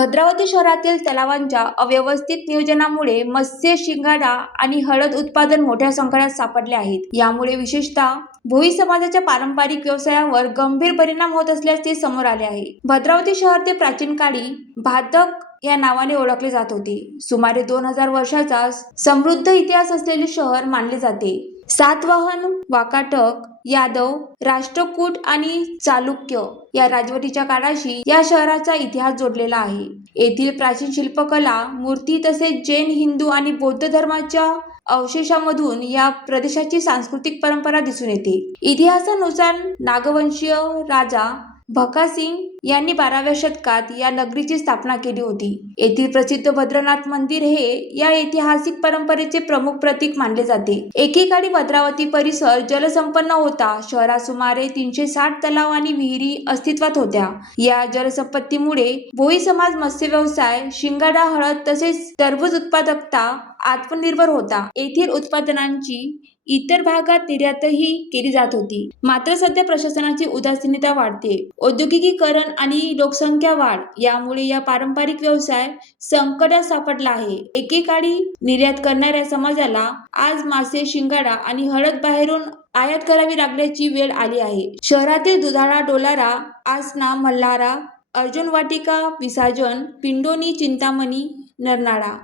भद्रावती शहरातील तलावांच्या अव्यवस्थित नियोजनामुळे मत्स्य, शिंगाडा आणि हळद उत्पादन मोठ्या संकटात सापडले आहेत. यामुळे विशेषतः भोई समाजाच्या पारंपरिक व्यवसायावर गंभीर परिणाम होत असल्याचे समोर आले आहे. भद्रावती शहर ते प्राचीन काळी भादक या नावाने ओळखले जात होते. सुमारे 2000 वर्षाचा समृद्ध इतिहास असलेले शहर मानले जाते. सातवाहन, वाकाटक, यादव, राष्ट्रकूट आणि चालुक्य या राजवटीच्या काळाशी या शहराचा इतिहास जोडलेला आहे. येथील प्राचीन शिल्पकला, मूर्ती तसेच जैन, हिंदू आणि बौद्ध धर्माच्या अवशेषांमधून या प्रदेशाची सांस्कृतिक परंपरा दिसून येते. इतिहासानुसार नागवंशीय राजा भकासिंग यांनी 12व्या शतकात या नगरीची स्थापना केली होती. येथील प्रसिद्ध भद्रनाथ मंदिर हे या ऐतिहासिक परंपरेचे प्रमुख प्रतीक मानले जाते. एकेकाळी भद्रावती परिसर जलसंपन्न होता. शहरात सुमारे 360 तलाव आणि विहिरी अस्तित्वात होत्या. या जलसंपत्तीमुळे भोई समाज मत्स्य व्यवसाय, शिंगाडा, हळद तसेच टरबूज उत्पादकता आत्मनिर्भर होता. येथील उत्पादनांची इतर भागात निर्यातही केली जात होती. मात्र सध्या प्रशासनाची उदासीनता वाढते. औद्योगिकीकरण आणि लोकसंख्या वाढ यामुळे या पारंपरिक व्यवसाय संकटात सापडला आहे. एकेकाळी निर्यात करणाऱ्या समाजाला आज मासे, शिंगाडा आणि हळद बाहेरून आयात करावी लागल्याची वेळ आली आहे. शहरातील दुधाळा, डोलारा, आसना, मल्हारा, अर्जुन वाटिका, विसाजन, पिंडोनी, चिंतामणी, नरनाळा,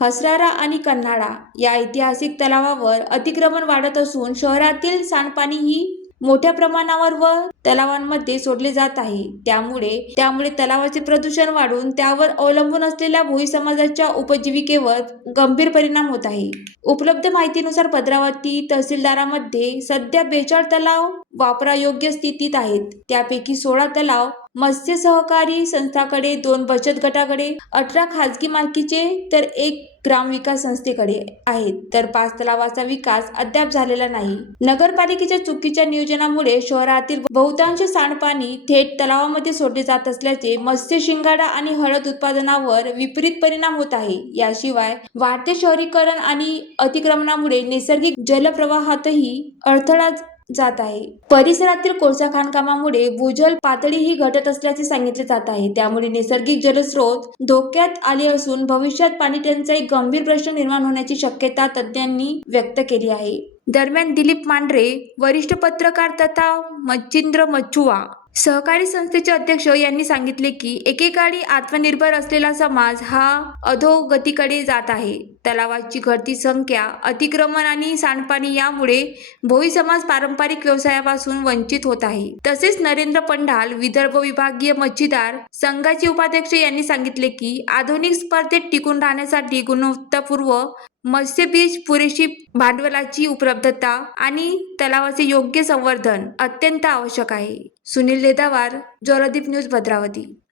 हसरारा आणि कन्हाळा या ऐतिहासिक तलावावर अतिक्रमण वाढत असून शहरातील सांडपाणीही मोठ्या प्रमाणावर व तलावांमध्ये सोडले जात आहे. त्यामुळे तलावाचे प्रदूषण वाढून त्यावर अवलंबून असलेल्या भोई समाजाच्या उपजीविकेवर गंभीर परिणाम होत आहे. उपलब्ध माहितीनुसार भद्रावती तहसीलदारामध्ये सध्या 42 तलाव वापरायोग्य स्थितीत आहेत. त्यापैकी 16 तलाव मत्स्य सहकारी संस्थाकडे, 2 बचत गटाकडे, 18 खाजगी मालकीचे तर 1 ग्रामविकास संस्थेकडे आहेत, तर 5 तलावाचा विकास अद्याप झालेला नाही. नगरपालिकेच्या चुकीच्या नियोजनामुळे शहरातील बहुतांश सांडपाणी थेट तलावामध्ये सोडले जात असल्याचे मत्स्य, शिंगाडा आणि हळद उत्पादनावर विपरीत परिणाम होत आहे. याशिवाय वाढते शहरीकरण आणि अतिक्रमणामुळे नैसर्गिक जलप्रवाहातही अडथळा जात आहे. परिसरातील कोळसा खाणकामामुळे भूजल पातळीही घटत असल्याचे सांगितले जात आहे. त्यामुळे नैसर्गिक जलस्रोत धोक्यात आले असून भविष्यात पाणीटंचाई गंभीर प्रश्न निर्माण होण्याची शक्यता तज्ज्ञांनी व्यक्त केली आहे. दरम्यान दिलीप मांढरे, वरिष्ठ पत्रकार तथा मच्छिंद्र मच्छुवा सहकारी संस्थेचे अध्यक्ष यांनी सांगितले की एकेकाळी आत्मनिर्भर असलेला समाज हा अधोगतीकडे जात आहे. तलावाची घटती संख्या, अतिक्रमण आणि सांडपाणी यामुळे भोई समाज पारंपरिक व्यवसायापासून वंचित होत आहे. तसेच नरेंद्र पंडाल, विदर्भ विभागीय मच्छीदार संघाचे उपाध्यक्ष यांनी सांगितले की आधुनिक स्पर्धेत टिकून राहण्यासाठी गुणवत्तापूर्ण मत्स्यबीज, पुरेशी भांडवलाची उपलब्धता आणि तलावाचे योग्य संवर्धन अत्यंत आवश्यक आहे. सुनील लेदावार, ज्वालादीप न्यूज, भद्रावती.